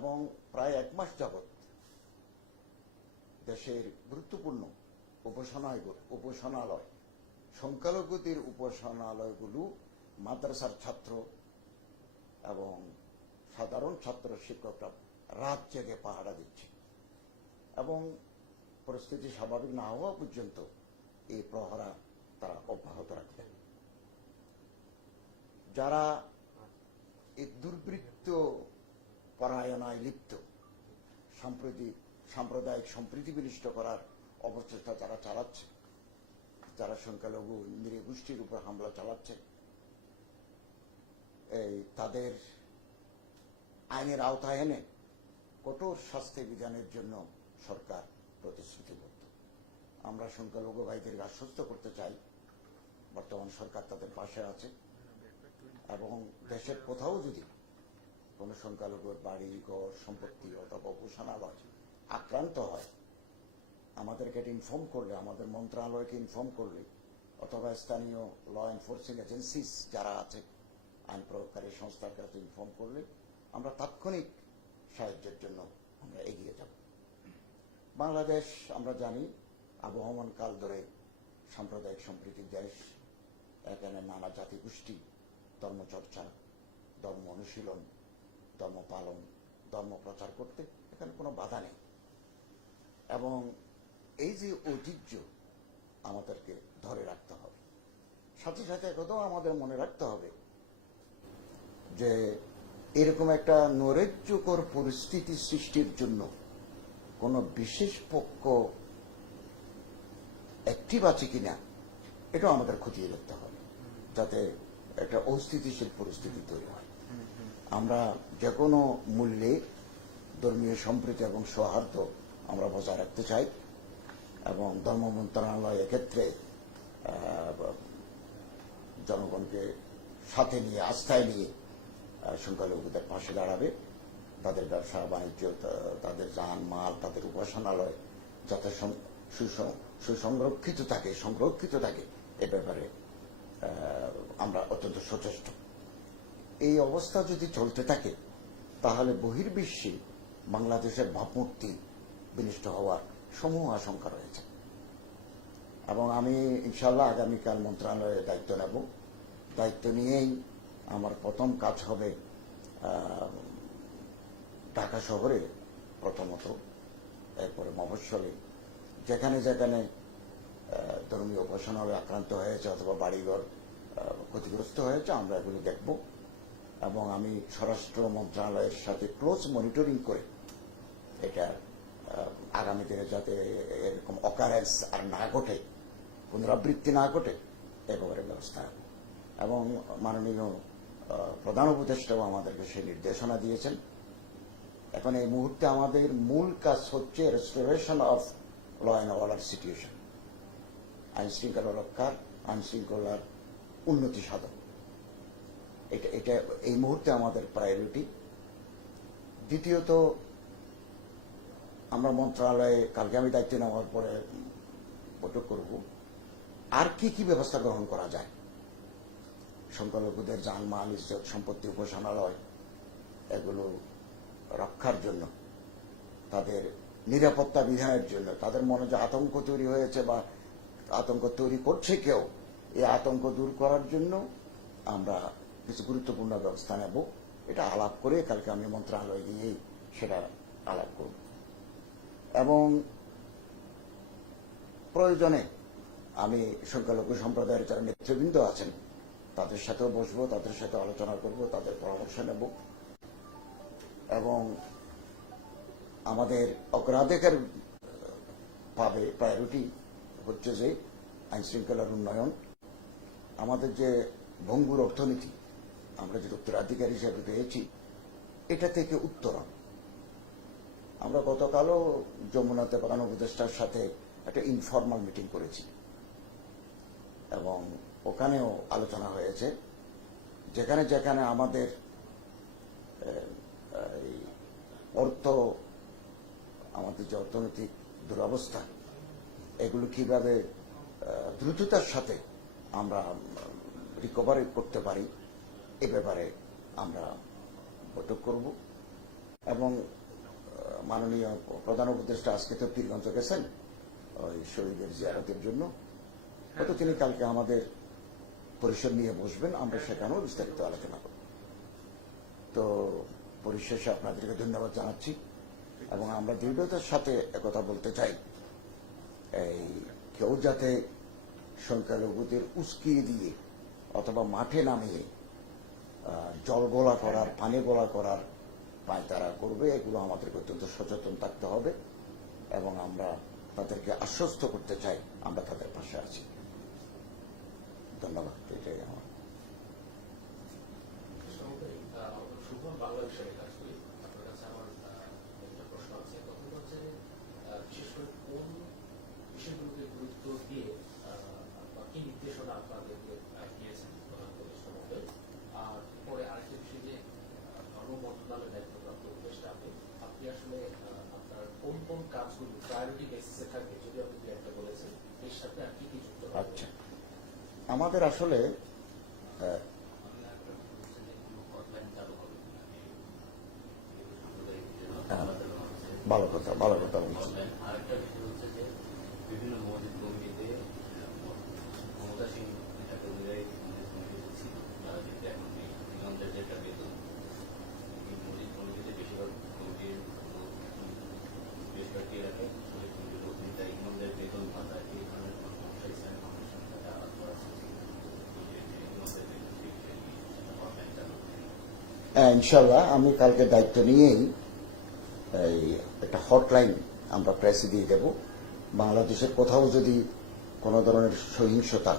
এবং প্রায় 1 মাস যাবৎ দেশের গুরুত্বপূর্ণ উপাসনালয় সংখ্যালঘুদের উপাসনালয়গুলো মাদ্রাসার ছাত্র এবং সাধারণ ছাত্র শিক্ষকরা রাত জেগে পাহারা দিচ্ছে এবং পরিস্থিতি স্বাভাবিক না হওয়া পর্যন্ত এই প্রহরা তারা অব্যাহত রাখবেন। যারা এই দুর্বৃত্ত পরায়ণায় লিপ্ত সাম্প্রদায়িক সম্প্রীতি বিনষ্ট করার অপচেষ্টা যারা চালাচ্ছে, যারা সংখ্যালঘু নৃগোষ্ঠীর উপর হামলা চালাচ্ছে, তাদের আইনের আওতায় এনে কঠোর শাস্তি বিধানের জন্য সরকার প্রতিশ্রুতিবদ্ধ। আমরা সংখ্যালঘু ভাইদেরকে আশ্বস্ত করতে চাই বর্তমান সরকার তাদের পাশে আছে এবং দেশের কোথাও যদি কোন সংখ্যালঘুর বাড়ি ঘর সম্পত্তি অথবা উপাসনালয় আক্রান্ত হয় আমাদেরকে এটা ইনফর্ম করলে, আমাদের মন্ত্রণালয়কে ইনফর্ম করলে অথবা স্থানীয় ল এনফোর্সিং এজেন্সিস যারা আছে আইন প্রয়োগকারী সংস্থার কাছে ইনফর্ম করলে আমরা তাৎক্ষণিক সাহায্যের জন্য আমরা এগিয়ে যাব। বাংলাদেশ আমরা জানি আবহমান কাল ধরে সাম্প্রদায়িক সম্প্রীতির দেশ। এখানে নানা জাতিগোষ্ঠী ধর্মচর্চা, ধর্ম অনুশীলন, ধর্ম পালন, ধর্ম প্রচার করতে এখানে কোনো বাধা নেই এবং এই যে ঐতিহ্য আমাদেরকে ধরে রাখতে হবে। সাথে সাথে একথাও আমাদের মনে রাখতে হবে যে এরকম একটা নৈরাজ্যকর পরিস্থিতি সৃষ্টির জন্য কোন বিশেষ পক্ষ অ্যাক্টিভ আছে কিনা এটাও আমাদের খতিয়ে দেখতে হবে, যাতে একটা অস্থিতিশীল পরিস্থিতি তৈরি হয়। আমরা যে কোনো মূল্যে ধর্মীয় সম্প্রীতি এবং সৌহার্দ্য আমরা বজায় রাখতে চাই এবং ধর্ম মন্ত্রণালয় এক্ষেত্রে জনগণকে সাথে নিয়ে আস্থায় নিয়ে সংখ্যালঘুদের পাশে দাঁড়াবে। তাদের ব্যবসা বাণিজ্য, তাদের যান মাল, তাদের উপাসনালয় যাতে সুসংরক্ষিত থাকে এ ব্যাপারে আমরা অত্যন্ত সচেষ্ট। এই অবস্থা যদি চলতে থাকে তাহলে বহির্বিশ্বে বাংলাদেশের ভাবমূর্তি বিনষ্ট হওয়ার সমূহ আশঙ্কা রয়েছে এবং আমি ইনশাআল্লাহ আগামীকাল মন্ত্রণালয়ের দায়িত্ব নেব। দায়িত্ব নিয়েই আমার প্রথম কাজ হবে ঢাকা শহরে প্রথমত, এরপরে মফস্বলে যেখানে যেখানে ধর্মীয় উপাসনালয় আক্রান্ত হয়েছে অথবা বাড়িঘর ক্ষতিগ্রস্ত হয়েছে আমরা এগুলো দেখব এবং আমি স্বরাষ্ট্র মন্ত্রণালয়ের সাথে ক্লোজ মনিটরিং করে এটা আগামী দিনে যাতে এরকম অকারেন্স আর না ঘটে, পুনরাবৃত্তি না ঘটে একেবারে ব্যবস্থা নেব এবং মাননীয় প্রধান উপদেষ্টাও আমাদেরকে সেই নির্দেশনা দিয়েছেন। এখন এই মুহূর্তে আমাদের মূল কাজ হচ্ছে restoration of law and order situation, আইন শৃঙ্খলা রক্ষার, আইন শৃঙ্খলার উন্নতি সাধন। এটা এই মুহূর্তে আমাদের প্রায়োরিটি। দ্বিতীয়ত আমরা মন্ত্রণালয়ে কালকে আমি দায়িত্ব নেওয়ার পরে বৈঠক করব আর কি ব্যবস্থা গ্রহণ করা যায় সংখ্যালঘুদের জানমাল, ইজ্জত, সম্পত্তি, উপাসনালয় এগুলো রক্ষার জন্য, তাদের নিরাপত্তা বিধানের জন্য। তাদের মনে যে আতঙ্ক তৈরি হয়েছে বা আতঙ্ক তৈরি করছে কেউ, এই আতঙ্ক দূর করার জন্য আমরা কিছু গুরুত্বপূর্ণ ব্যবস্থা নেব। এটা আলাপ করে কালকে আমি মন্ত্রণালয়ে গিয়েই সেটা আলাপ করব এবং প্রয়োজনে আমি সংখ্যালঘু সম্প্রদায়ের যারা নেতৃবৃন্দ আছেন তাদের সাথেও বসবো, তাদের সাথে আলোচনা করব, তাদের পরামর্শ নেব এবং আমাদের অগ্রাধিকার পাবে প্রায়োরিটি হচ্ছে যে আইন শৃঙ্খলার উন্নয়ন। আমাদের যে ভঙ্গুর অর্থনীতি আমরা যে উত্তরাধিকার হিসেবে পেয়েছি এটা থেকে উত্তরণ। আমরা গতকালও যমুনাতে প্রধান উপদেষ্টার সাথে একটা ইনফরমাল মিটিং করেছি এবং ওখানেও আলোচনা হয়েছে যেখানে যেখানে আমাদের আমাদের যে অর্থনৈতিক দুরবস্থা এগুলো কিভাবে দ্রুততার সাথে আমরা রিকভারি করতে পারি এ ব্যাপারে আমরা বৈঠক করব। এবং মাননীয় প্রধান উপদেষ্টা আজকে তো পীরগঞ্জ গেছেন ওই শহীদের জিয়ারতের জন্য, হয়তো তিনি কালকে আমাদের পরিষদ নিয়ে বসবেন, আমরা সেখানেও বিস্তারিত আলোচনা করব। তো পরিশেষে আপনাদেরকে ধন্যবাদ জানাচ্ছি এবং আমরা দৃঢ়তার সাথে একথা বলতে চাই, এই কেউ যাতে সংখ্যালঘুদের উস্কিয়ে দিয়ে অথবা মাঠে নামিয়ে জল গোলা করার, পানি গোলা করার পায়তারা করবে, এগুলো আমাদেরকে অত্যন্ত সচেতন থাকতে হবে এবং আমরা তাদেরকে আশ্বস্ত করতে চাই আমরা তাদের পাশে আছি। ধন্যবাদ। এটাই আমার। বাংলাদেশের কাজ করি, আপনার কাছে আমার একটা প্রশ্ন আছে। তখন হচ্ছে বিশেষ করে কোন বিষয়গুলোকে গুরুত্ব দিয়ে বা কি নির্দেশনা আপনাদেরকে দিয়েছেন প্রধান উপদেষ্টা মহোদয়? আর পরে আরেকটা বিষয় যে ধর্ম মন্ত্রণালয়ের দায়িত্বপ্রাপ্ত উপদেষ্টা আপনি আসলে আপনার কোন কোন কাজগুলো প্রায়োরিটি বেসিসে থাকবে, যদি আপনি দু একটা বলেছেন, এর সাথে আর কি কি যুক্ত? আচ্ছা, আমাদের আসলে ভালো কথা বলছি। আরেকটা বিষয় হচ্ছে যে বিভিন্ন মসজিদ কমিটিতে ক্ষমতাসীন একটা কর্মীরাই কমিটিতে ছিল, তারা কিন্তু এখন নেই। ইমামদের যে একটা বেতন, এই মসজিদ কমিটিতে বেশিরভাগ কমিটির বেশিরভাগ এলাকায় শহীদ কমিটির লোক নেই, তাই ইমামদের বেতন ভাতা এই ধরনের কোনো সমস্যা ইসলামী ফাউন্ডেশনের সাথে আলাপ করা হচ্ছে। ইমামদের বেতন সেই বিষয়ে নিয়ে হটলাইন চালু করছে। ইনশাল্লাহ আমি কালকে দায়িত্ব নিয়েই এই একটা হটলাইন আমরা প্রেসে দিয়ে দেব। বাংলাদেশের কোথাও যদি কোনো ধরনের সহিংসতা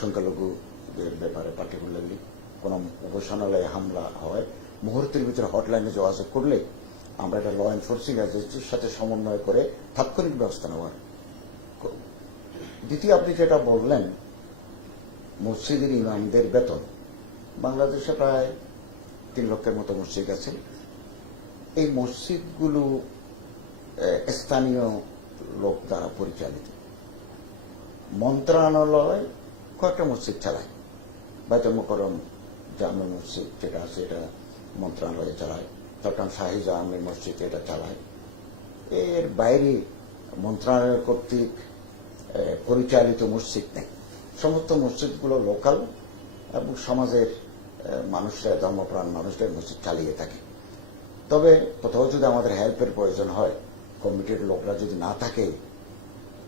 সংখ্যালঘুদের ব্যাপারে পার্টিকুলারলি কোনো উপাসনালয়ে হামলা হয়, মুহূর্তের ভিতরে হটলাইনে যোগাযোগ করলে আমরা একটা ল এনফোর্সিং এজেন্সির সাথে সমন্বয় করে তাৎক্ষণিক ব্যবস্থা নেওয়ার করব। দ্বিতীয়, আপনি যেটা বললেন মসজিদের ইমামদের বেতন, বাংলাদেশে প্রায় 3 লক্ষের মতো মসজিদ আছে। এই মসজিদগুলো স্থানীয় লোক দ্বারা পরিচালিত। মন্ত্রণালয় কয়েকটা মসজিদ চালায়, বাইতুল মুকাররম জামে মসজিদ যেটা আছে এটা মন্ত্রণালয়ে চালায়, চট্টগ্রাম শাহী জামে মসজিদ এটা চালায়। এর বাইরে মন্ত্রণালয় কর্তৃক পরিচালিত মসজিদ নেই। সমস্ত মসজিদগুলো লোকাল এবং সমাজের মানুষরা, ধর্মপ্রাণ মানুষদের মসজিদ চালিয়ে থাকে। তবে কোথাও যদি আমাদের হেল্পের প্রয়োজন হয়, কমিটির লোকরা যদি না থাকে,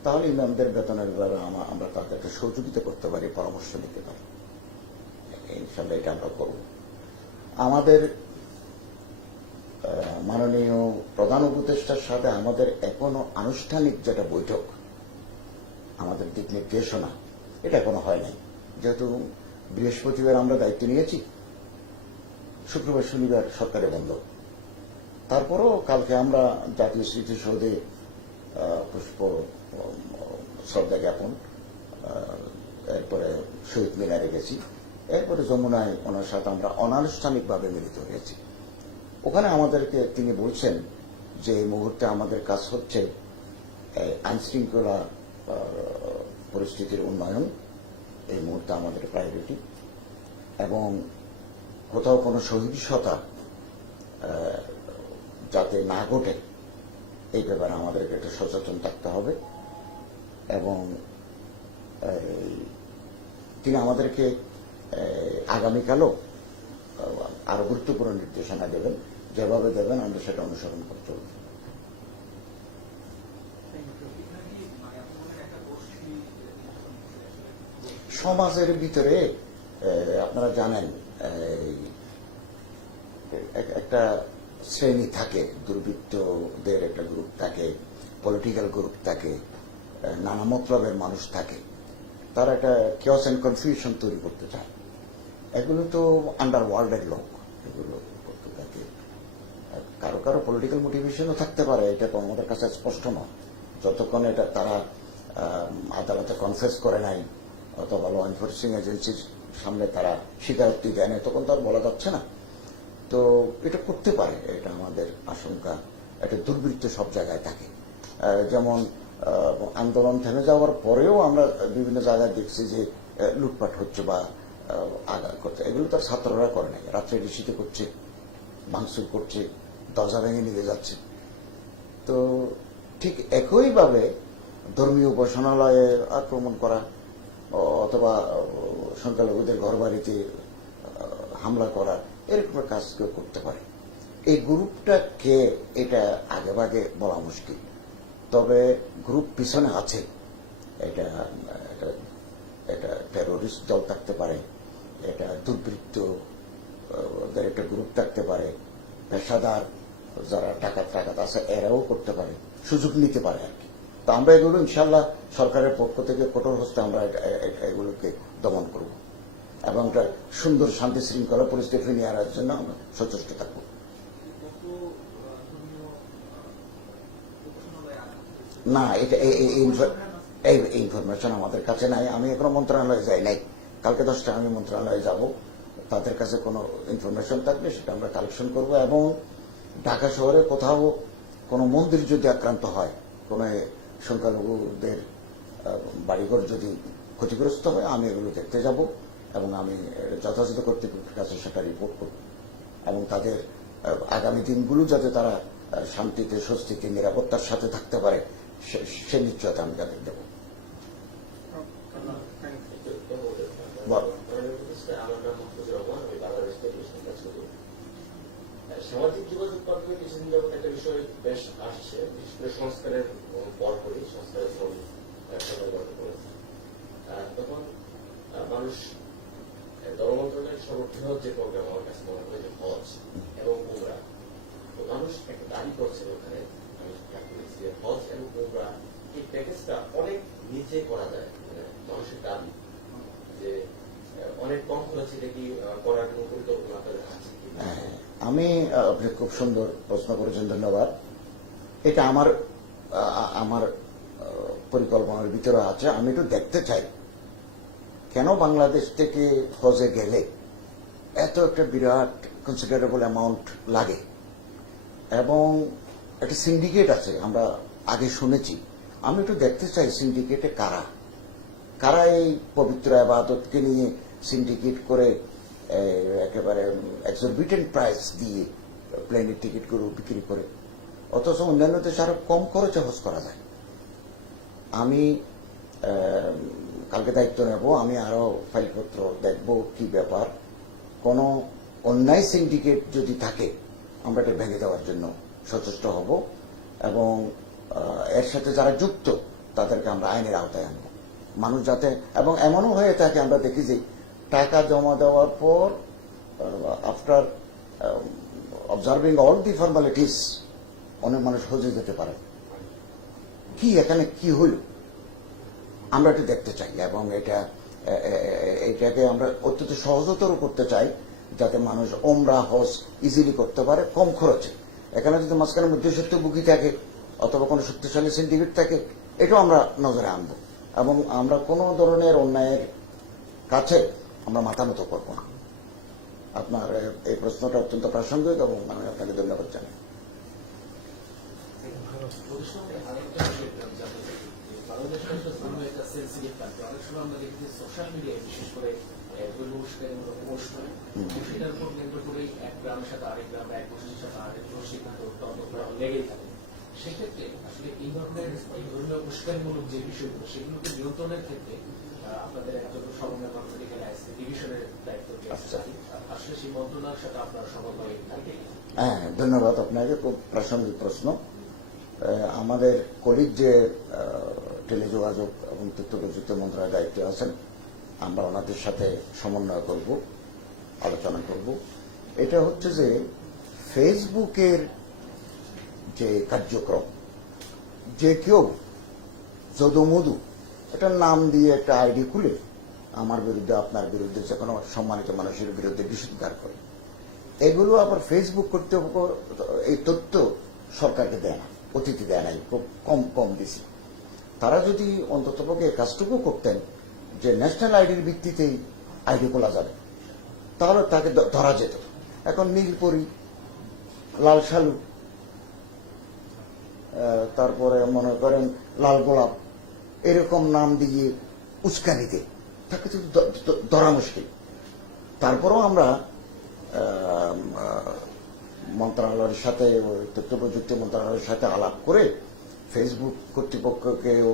তাহলে ইমামদের বেতনের ব্যাপারে আমরা তাদেরকে সহযোগিতা করতে পারি, পরামর্শ নিতে পারি। ইনশাল্লাহ এটা আমরা করব। আমাদের মাননীয় প্রধান উপদেষ্টার সাথে আমাদের এখনো আনুষ্ঠানিক যেটা বৈঠক, আমাদের দিক নির্দেশনা, এটা এখনো হয় নাই। যেহেতু বৃহস্পতিবার আমরা দায়িত্ব নিয়েছি, শুক্রবার শনিবার সরকারে বন্ধ। তারপরও কালকে আমরা জাতীয় স্মৃতিসৌধে পুষ্প শ্রদ্ধা জ্ঞাপন, এরপরে শহীদ মিনারে গেছি, এরপরে যমুনায় ওনার সাথে আমরা অনানুষ্ঠানিকভাবে মিলিত হয়েছি। ওখানে আমাদেরকে তিনি বলছেন যে এই মুহূর্তে আমাদের কাজ হচ্ছে আইনশৃঙ্খলা পরিস্থিতির উন্নয়ন, এই মুহূর্তে আমাদের প্রায়োরিটি, এবং কোথাও কোনো সহিংসতা যাতে না ঘটে এই ব্যাপারে আমাদেরকে একটা সচেতন থাকতে হবে। এবং তিনি আমাদেরকে আগামীকালও আরো গুরুত্বপূর্ণ নির্দেশনা দেবেন, যেভাবে দেবেন আমরা সেটা অনুসরণ করে চলব। সমাজের ভিতরে আপনারা জানেন একটা শ্রেণী থাকে, দুর্বৃত্তদের একটা গ্রুপ থাকে, পলিটিক্যাল গ্রুপ থাকে, নানা মতলবের মানুষ থাকে। তারা একটা কিওস এন্ড কনফিউশন তৈরি করতে চায়। এগুলো তো আন্ডারওয়ার্ল্ডের লোক, এগুলো করতে থাকে। কারো কারো পলিটিক্যাল মোটিভেশনও থাকতে পারে, এটা তো আমাদের কাছে স্পষ্ট নয়। যতক্ষণ এটা তারা আদালতে কনফেস করে নাই অথবা ল এনফোর্সিং এজেন্সির সামনে তারা স্বীকারোক্তি দেয় না, তখন তো আর বলা যাচ্ছে না। তো এটা করতে পারে, এটা আমাদের আশঙ্কা। একটা দুর্বৃত্ত সব জায়গায় থাকে। যেমন আন্দোলন থেমে যাওয়ার পরেও আমরা বিভিন্ন জায়গায় দেখছি যে লুটপাট হচ্ছে বা আঘাত করছে। এগুলো তো ছাত্ররা করে নাই, রাত্রে ঋষিতে করছে, ভাঙচুর করছে, দরজা ভেঙে নিতে যাচ্ছে। তো ঠিক একইভাবে ধর্মীয় উপাসনালয়ে আক্রমণ করা অথবা সংখ্যালঘুদের ঘরবাড়িতে হামলা করা এরকম কাজ কেউ করতে পারে। এই গ্রুপটা কে এটা আগেভাগে বলা মুশকিল, তবে গ্রুপ পিছনে আছে। এটা এটা টেরোরিস্ট দল থাকতে পারে, এটা দুর্বৃত্ত একটা গ্রুপ থাকতে পারে, পেশাদার যারা টাকাত আছে এরাও করতে পারে, সুযোগ নিতে পারে আর কি। তো আমরা এগুলো ইনশাল্লাহ সরকারের পক্ষ থেকে কঠোর হস্তে আমরা এগুলোকে দমন করব এবং একটা সুন্দর শান্তি শৃঙ্খলা পরিস্থিতি ফিরিয়ে আনার জন্য আমরা সচেষ্ট থাকবো। না, এটা এই ইনফরমেশন আমাদের কাছে নাই। আমি এখনো মন্ত্রণালয়ে যাই নাই। কালকে 10টায় আমি মন্ত্রণালয়ে যাব। তাদের কাছে কোনো ইনফরমেশন থাকলে সেটা আমরা কালেকশন করব এবং ঢাকা শহরে কোথাও কোনো মন্দির যদি আক্রান্ত হয়, কোনো সংখ্যালঘুদের বাড়িঘর যদি ক্ষতিগ্রস্ত হয়, আমি এগুলো দেখতে যাব এবং আমি যথাযথ কর্তৃপক্ষের কাছে সেটা রিপোর্ট করব এবং তাদের আগামী দিনগুলো যাতে তারা শান্তিতে, স্বস্তিতে, নিরাপত্তার সাথে থাকতে পারে সে নিশ্চয়তা আমি তাদের দেব। সামাজিক যোগাযোগ মাধ্যমে কিছুদিন যাবত একটা বিষয় বেশ আসছে, বিশেষ করে সংস্কারের পরপরই সংস্কারের সময় গঠন করেছে। তখন মানুষ ধর্মমন্ত্রণালয়ের সর্ববৃহৎ যে প্রোগ্রাম আমার কাছে মনে হয় যে হজ এবং উমরা, তো মানুষ একটা দাবি করছে ওখানে, আমি বলেছি যে হজ এবং উমরা এই প্যাকেজটা অনেক নিচে করা যায়, মানে মানুষের দাবি যে অনেক কম খরচে দেখি করার কোন পরিকল্পনা আপনাদের আছে। আমি আপনি খুব সুন্দর প্রশ্ন করেছেন, ধন্যবাদ। এটা আমার পরিকল্পনার ভিতরে আছে। আমি একটু দেখতে চাই কেন বাংলাদেশ থেকে হজে গেলে এত একটা বিরাট কনসিডারেবল অ্যামাউন্ট লাগে এবং একটা সিন্ডিকেট আছে, আমরা আগে শুনেছি। আমি একটু দেখতে চাই সিন্ডিকেটে কারা এই পবিত্র ইবাদতকে নিয়ে সিন্ডিকেট করে একেবারে এক্সরবিটেন্ট প্রাইস দিয়ে প্লেনের টিকিটগুলো বিক্রি করে, অথচ অন্যান্য দেশে আরো কম খরচে হজ করা যায়। আমি কালকে দায়িত্ব নেব, আমি আরো ফাইলপত্র দেখব কি ব্যাপার। কোন অন্যায় সিন্ডিকেট যদি থাকে আমরা এটা ভেঙে দেওয়ার জন্য সচেষ্ট হব এবং এর সাথে যারা যুক্ত তাদেরকে আমরা আইনের আওতায় আনব। মানুষ যাতে, এবং এমনও হয়ে থাকে আমরা দেখি যে টাকা জমা দেওয়ার পর after observing all the formalities অনেক মানুষ হজে যেতে পারে। কি এখানে কি হইল আমরা এটা দেখতে চাই এবং এটাকে আমরা অত্যন্ত সহজতর করতে চাই যাতে মানুষ ওমরা হজ ইজিলি করতে পারে কম খরচে। এখানে যদি মাঝখানে মধ্যস্বত্ব বুকি থাকে অথবা কোনো শক্তিশালী সিন্ডিকেট থাকে, এটাও আমরা নজরে আনবো এবং আমরা কোনো ধরনের অন্যায়ের কাছে আমরা মাথা নত করবো না। আপনার এই প্রশ্নটা অত্যন্ত প্রাসঙ্গিক এবং আমি আপনাকে ধন্যবাদ জানাই। সোশ্যাল মিডিয়ায় বিশেষ করে সেটার উপর নির্ভর করে এক গ্রামের সাথে আরেক গ্রাম, এক গোষ্ঠীর সাথে আরেক গোষ্ঠী লেগেই থাকে। সেক্ষেত্রে আসলে এই ধরনের ধর্মীয় উস্কানিমূলক যে বিষয়গুলো সেগুলোকে নিয়ন্ত্রণের ক্ষেত্রে আপনাদের যত সমন্বয় কর্মসূচির ডিভিশনের দায়িত্ব আসলে সেই মন্ত্রণালয়ের সাথে আপনার সমন্বয় থাকে। হ্যাঁ, ধন্যবাদ আপনাকে, খুব প্রাসঙ্গিক প্রশ্ন। আমাদের কলিগ যে টেলিযোগাযোগ এবং তথ্য প্রযুক্তি মন্ত্রণালয়ের দায়িত্বে আছেন, আমরা ওনাদের সাথে সমন্বয় করব, আলোচনা করব। এটা হচ্ছে যে ফেসবুকের যে কার্যক্রম, যে কেউ যদুমধু একটা নাম দিয়ে একটা আইডি খুলে আমার বিরুদ্ধে, আপনার বিরুদ্ধে, যে কোনো সম্মানিত মানুষের বিরুদ্ধে বিষোদ্গার করে, এগুলো আবার ফেসবুক কর্তৃপক্ষ এই তথ্য সরকারকে দেয় না, অতিথি দেয় নাই, খুব কম দিছে। তারা যদি অন্ততপক্ষে কাজটুকু করতেন যে ন্যাশনাল আইডির ভিত্তিতেই আইডি খোলা যাবে, তাহলে তাকে ধরা যেত। এখন নীলপরি, লাল শালু, তারপরে মনে করেন লাল গোলাপ, এরকম নাম দিয়ে উস্কানিতে তাকে তো ধরা মুশকিল। তারপরেও আমরা মন্ত্রণালয়ের সাথে, তথ্য প্রযুক্তি মন্ত্রণালয়ের সাথে আলাপ করে, ফেসবুক কর্তৃপক্ষকেও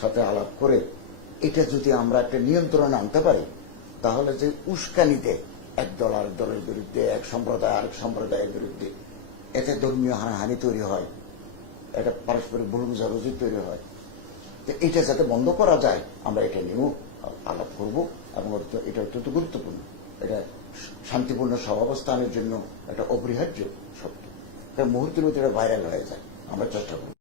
সাথে আলাপ করে এটা যদি আমরা একটা নিয়ন্ত্রণে আনতে পারি, তাহলে যে উস্কানিতে এক দল আরেক দলের বিরুদ্ধে, এক সম্প্রদায় আরেক সম্প্রদায়ের বিরুদ্ধে, এতে ধর্মীয় হানাহানি তৈরি হয়, এটা পারস্পরিক ভুল বুঝাবুঝি তৈরি হয়, তো এটা যাতে বন্ধ করা যায় আমরা এটা নিয়েও আলাপ করব। এবং এটা অত্যন্ত গুরুত্বপূর্ণ, এটা শান্তিপূর্ণ সহাবস্থানের জন্য একটা অপরিহার্য শক্তি। মুহূর্তের মধ্যে এটা ভাইরাল হয়ে যায়, আমরা চেষ্টা করব।